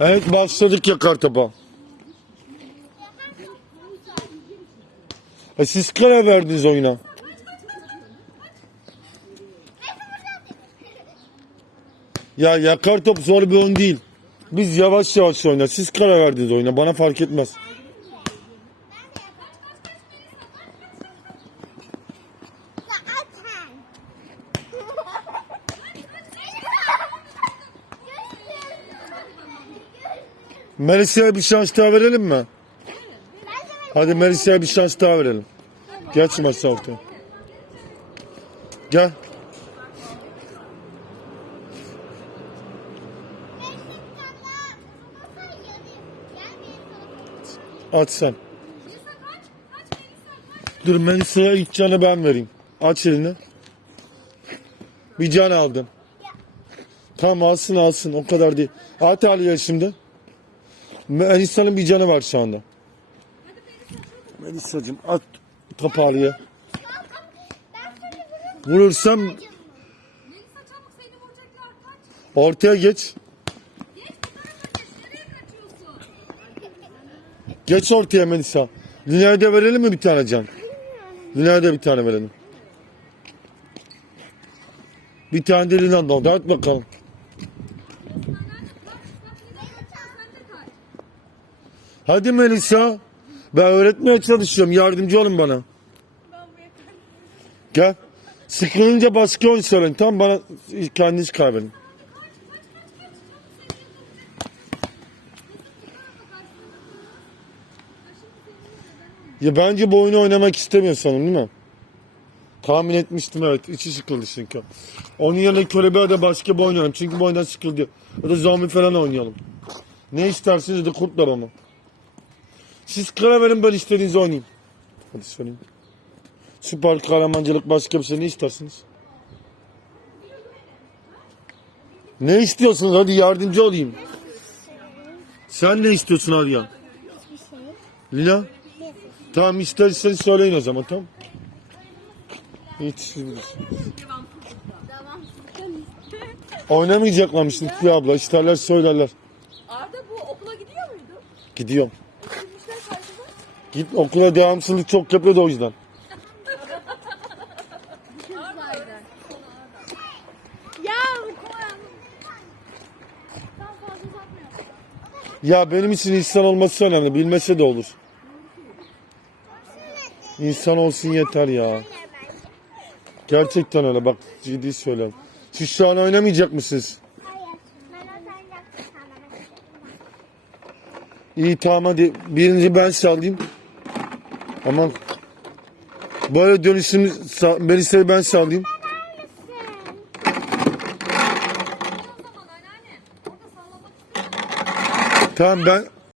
Evet başladık yakar topa. E siz karar verdiniz oyuna. Ya yakar top zor bir oyun değil. Biz yavaş yavaş oynar. Siz karar verdiniz oyuna. Bana fark etmez. Melisa'ya bir şans daha verelim mi? Hadi Melisa'ya bir şans daha verelim. Geç masa ortaya. Gel. Aç sen. Dur Melisa'ya ilk canı ben vereyim. Aç elini. Bir can aldım. Tamam alsın alsın o kadar değil. At Ali'ye şimdi. Melisa'nın bir canı var şu anda. Melisa'cığım at Ali'ye. Vurursam Melisa çabuk seni vuracaklar kaç. ortaya geç. Geç kaç nereye kaçıyorsun? Geç ortaya Melisa. Lina'ya da verelim mi bir tane can? Lina'ya da bir tane verelim. Bir tane de Lina'dan. At bakalım. Sen de kaç. Hadi Melisa. Ben öğretmeye çalışıyorum. Yardımcı olun bana. Gel. Sıkılınca başka oyun söyleyin. Tamam bana kendiniz kaybedin. Ya bence bu oyunu oynamak istemiyor sanırım değil mi? Tahmin etmiştim evet. İçi sıkıldı çünkü. Onun yerine kölebeğe de başka bir oynayalım. Çünkü bu oyundan sıkıldı. Ya da zombi falan oynayalım. Ne istersiniz da kurtlar ama. Siz karar verin ben istediğinizi oynayayım. Hadi söyleyeyim. Süper kahramancılık başka bir şey ne istersiniz? Ne istiyorsunuz? Hadi yardımcı olayım. Sen ne istiyorsun hadi ya? Lina? Tamam isterseniz söyleyin o zaman tamam. Hiç. Oynamayacaklarmış Lütfi abla. İsterler söylerler. Arda bu okula gidiyor muydu? Gidiyorum. Git okula devamsızlık çok yapıyordu o yüzden. Ya benim için insan olması önemli. Bilmese de olur. İnsan olsun yeter ya. Gerçekten öyle bak ciddi söylüyorum. Siz şu an oynamayacak mısınız? İyi tamam hadi birinci ben sallayayım. Aman. Böyle dönüşüm sa- Melisa'yı ben istiyor. Tamam ben